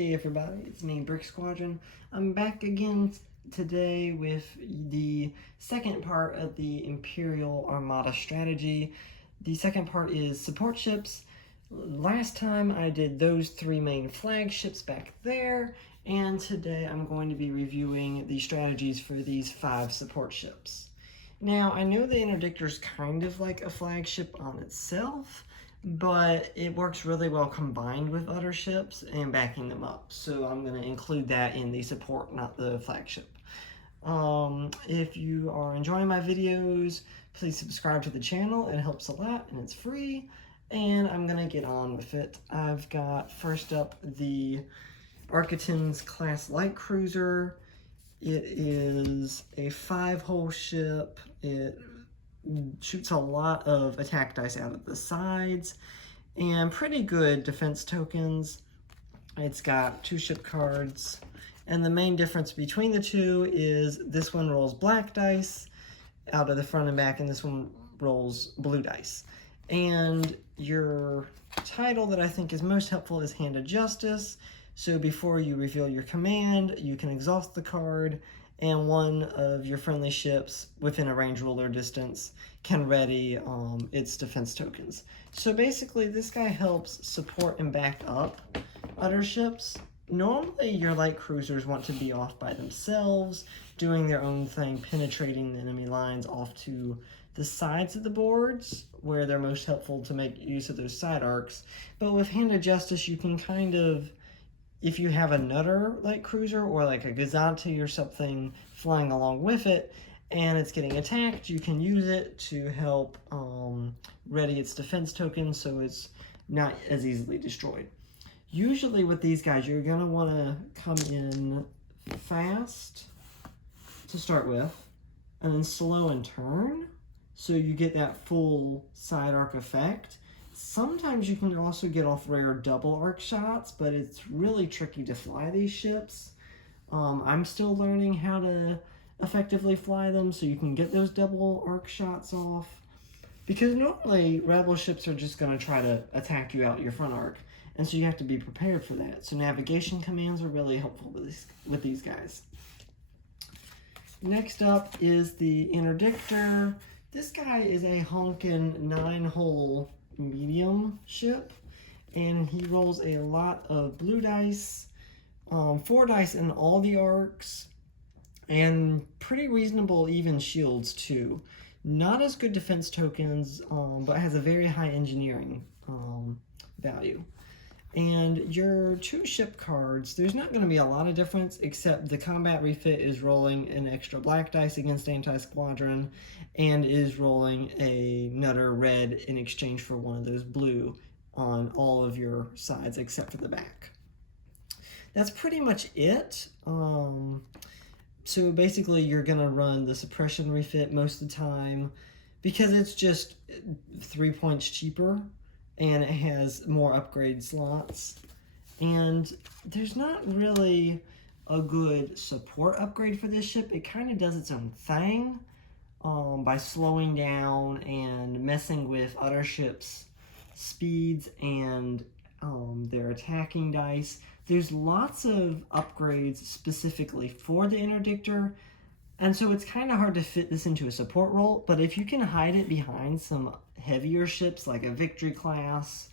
Hey everybody, it's me, Brick Squadron. I'm back again today with the second part of the Imperial Armada strategy. The second part is support ships. Last time I did those three main flagships back there, and today I'm going to be reviewing the strategies for these 5 support ships. Now, I know the Interdictor's kind of like a flagship on itself, but it works really well combined with other ships and backing them up. So I'm going to include that in the support, not the flagship. If you are enjoying my videos, please subscribe to the channel. It helps a lot and it's free. And I'm going to get on with it. I've got first up the Architon's class light cruiser. It is a 5-hull ship. It shoots a lot of attack dice out of the sides and pretty good defense tokens. It's got 2 ship cards, and the main difference between the two is this one rolls black dice out of the front and back, and this one rolls blue dice. And your title that I think is most helpful is Hand of Justice. So before you reveal your command, you can exhaust the card, and one of your friendly ships within a range ruler distance can ready its defense tokens. So basically, this guy helps support and back up other ships. Normally, your light cruisers want to be off by themselves, doing their own thing, penetrating the enemy lines off to the sides of the boards, where they're most helpful to make use of those side arcs. But with Hand of Justice, you can kind of, if you have another light cruiser or like a Gazanti or something flying along with it and it's getting attacked, you can use it to help ready its defense token so it's not as easily destroyed. Usually with these guys, you're going to want to come in fast to start with and then slow and turn so you get that full side arc effect. Sometimes you can also get off rare double arc shots, but it's really tricky to fly these ships. I'm still learning how to effectively fly them so you can get those double arc shots off. Because normally rebel ships are just going to try to attack you out your front arc, and so you have to be prepared for that. So navigation commands are really helpful with these guys. Next up is the Interdictor. This guy is a honkin' 9-hull medium ship, and he rolls a lot of blue dice, 4 dice in all the arcs, and pretty reasonable even shields too. Not as good defense tokens, but has a very high engineering value. And your 2 ship cards, there's not going to be a lot of difference, except the combat refit is rolling an extra black dice against anti-squadron and is rolling another red in exchange for one of those blue on all of your sides except for the back. That's pretty much it. So basically you're going to run the suppression refit most of the time because it's just 3 points cheaper and it has more upgrade slots. And there's not really a good support upgrade for this ship. It kind of does its own thing by slowing down and messing with other ships' speeds and their attacking dice. There's lots of upgrades specifically for the Interdictor, and so it's kind of hard to fit this into a support role, but if you can hide it behind some heavier ships like a Victory class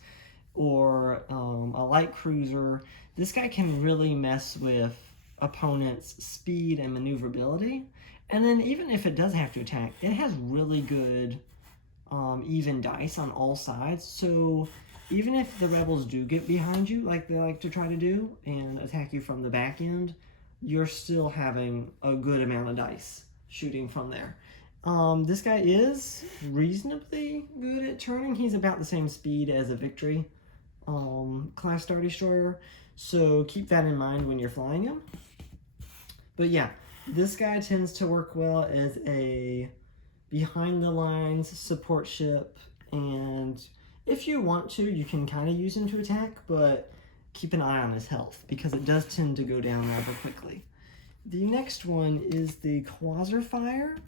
or a light cruiser, this guy can really mess with opponents' speed and maneuverability. And then even if it does have to attack, it has really good even dice on all sides. So even if the rebels do get behind you, like they like to try to do, and attack you from the back end, you're still having a good amount of dice shooting from there. This guy is reasonably good at turning. He's about the same speed as a Victory class Star Destroyer, so keep that in mind when you're flying him. But yeah, this guy tends to work well as a behind the lines support ship, and if you want to, you can kind of use him to attack, but keep an eye on his health because it does tend to go down rather quickly. The next one is the Quasarfire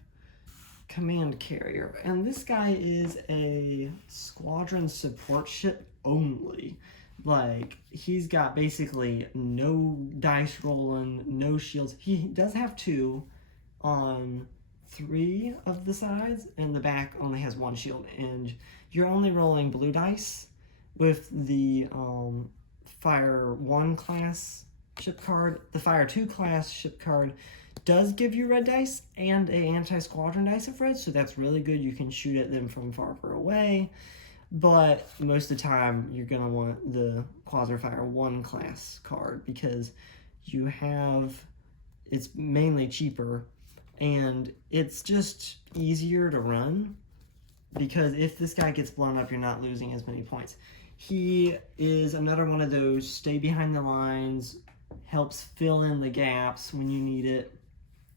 command carrier, and this guy is a squadron support ship only. Like, he's got basically no dice rolling, no shields. He does have 2 on 3 of the sides, and the back only has 1 shield. And you're only rolling blue dice with the Fire 1 class ship card. The Fire 2 class ship card does give you red dice and a anti-squadron dice of red, so that's really good. You can shoot at them from far away. But most of the time, you're going to want the Quasarfire 1 class card because you have, it's mainly cheaper, and it's just easier to run because if this guy gets blown up, you're not losing as many points. He is another one of those stay behind the lines, helps fill in the gaps when you need it.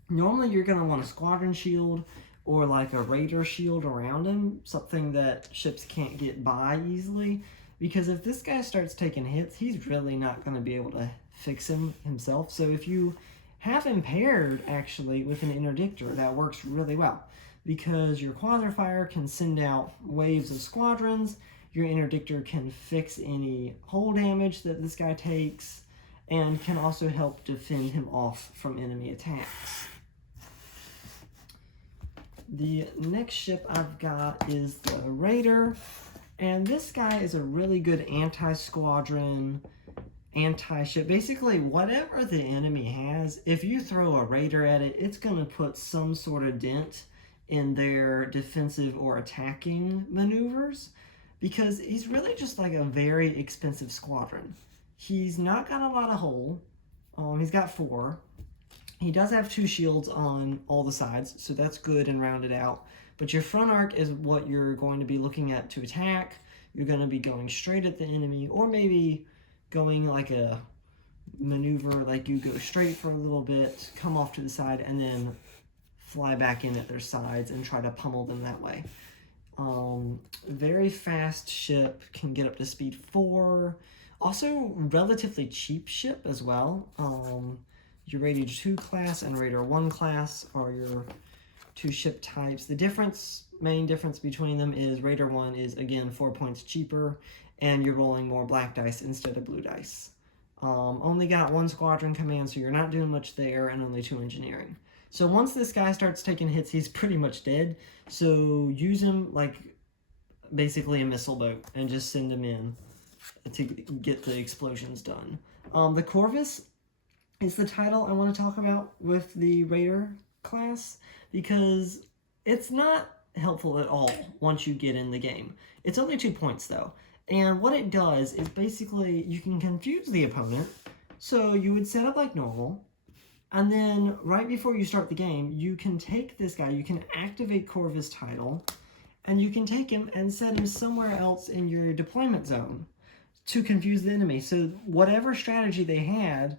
Normally, you're going to want a squadron shield or like a raider shield around him, something that ships can't get by easily, because if this guy starts taking hits, he's really not going to be able to fix him himself. So if you have him paired actually with an interdictor, that works really well, because your Quasarfire can send out waves of squadrons, your interdictor can fix any hull damage that this guy takes, and can also help defend him off from enemy attacks. The next ship I've got is the Raider, and this guy is a really good anti-squadron, anti-ship. Basically, whatever the enemy has, if you throw a Raider at it, it's going to put some sort of dent in their defensive or attacking maneuvers, because he's really just like a very expensive squadron. He's not got a lot of hull. He's got 4. He does have 2 shields on all the sides, so that's good and rounded out. But your front arc is what you're going to be looking at to attack. You're going to be going straight at the enemy, or maybe going like a maneuver, like you go straight for a little bit, come off to the side, and then fly back in at their sides and try to pummel them that way. Very fast ship, can get up to speed 4. Also, relatively cheap ship as well. Your Raider 2 class and Raider 1 class are your 2 ship types. The main difference between them is Raider 1 is, again, 4 points cheaper, and you're rolling more black dice instead of blue dice. Only got 1 squadron command, so you're not doing much there, and only 2 engineering. So once this guy starts taking hits, he's pretty much dead. So use him like basically a missile boat and just send him in to get the explosions done. The Corvus is the title I want to talk about with the Raider class, because it's not helpful at all once you get in the game. It's only 2 points though, and what it does is basically you can confuse the opponent. So you would set up like normal, and then right before you start the game, you can take this guy, you can activate Corvus title, and you can take him and set him somewhere else in your deployment zone to confuse the enemy. So whatever strategy they had,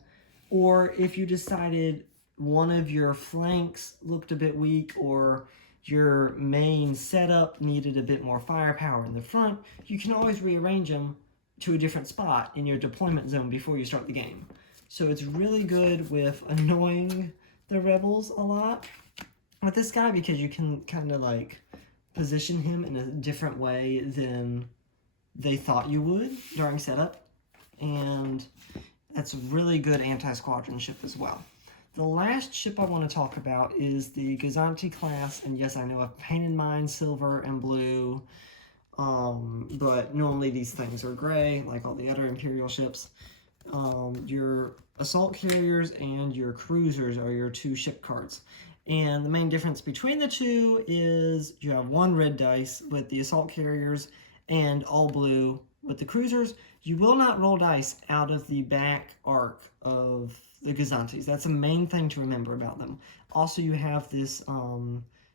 or if you decided one of your flanks looked a bit weak, or your main setup needed a bit more firepower in the front, you can always rearrange them to a different spot in your deployment zone before you start the game. So it's really good with annoying the rebels a lot with this guy, because you can kind of like position him in a different way than they thought you would during setup, and that's a really good anti-squadron ship as well. The last ship I want to talk about is the Gazanti class, and yes, I know I've painted mine silver and blue, but normally these things are gray, like all the other Imperial ships. Your assault carriers and your cruisers are your 2 ship cards. And the main difference between the 2 is you have 1 red dice with the assault carriers and all blue with the cruisers. You will not roll dice out of the back arc of the Gazantis. That's the main thing to remember about them. Also, you have this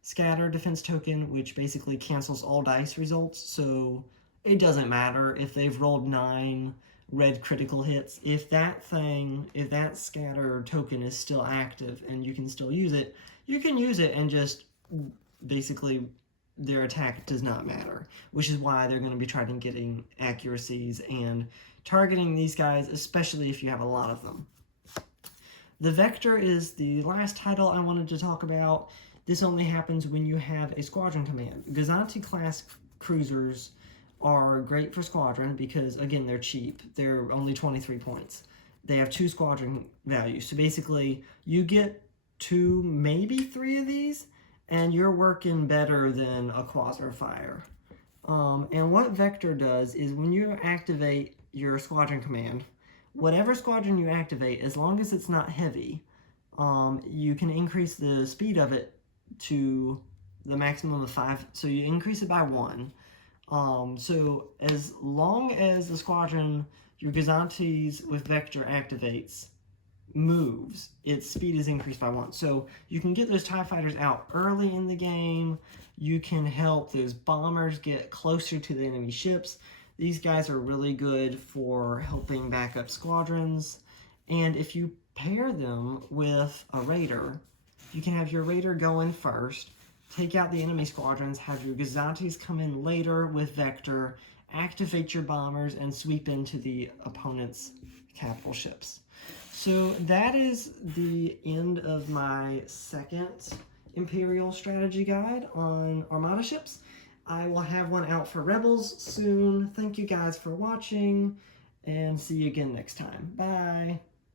scatter defense token, which basically cancels all dice results. So it doesn't matter if they've rolled 9 red critical hits. If that scatter token is still active and you can still use it, you can use it, and just basically their attack does not matter, which is why they're going to be trying getting accuracies and targeting these guys, especially if you have a lot of them. The Vector is the last title I wanted to talk about. This only happens when you have a squadron command. Gazanti class cruisers are great for squadron because, again, they're cheap. They're only 23 points. They have 2 squadron values. So basically, you get 2, maybe 3 of these, and you're working better than a Quasar Fire. And what Vector does is when you activate your squadron command, whatever squadron you activate, as long as it's not heavy, you can increase the speed of it to the maximum of 5. So you increase it by 1. So as long as the squadron your Gazantes with Vector activates moves, its speed is increased by 1. So you can get those TIE fighters out early in the game. You can help those bombers get closer to the enemy ships. These guys are really good for helping back up squadrons. And if you pair them with a raider, you can have your raider go in first, take out the enemy squadrons, have your Gazantes come in later with Vector, activate your bombers, and sweep into the opponent's capital ships. So that is the end of my second Imperial strategy guide on Armada ships. I will have one out for Rebels soon. Thank you guys for watching, and see you again next time. Bye!